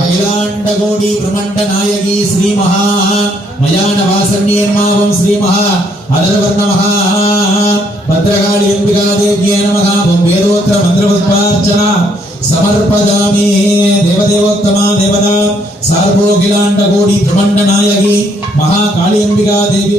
అఖిలాండకోటి బ్రహ్మండ నాయకి శ్రీ మహా మయాన వాసన్యేర్మావం శ్రీ మహా అదరవర్ణ మహా భద్రకాళి అంబికా దేవ్యే నమః వేదోత్తర మంత్రపుష్పార్చన సమర్పదామి దేవదేవోత్తమ దేవత సార్వోఖిలాండకోటి బ్రహ్మండ నాయకి మహాకాళి అంబికా దేవి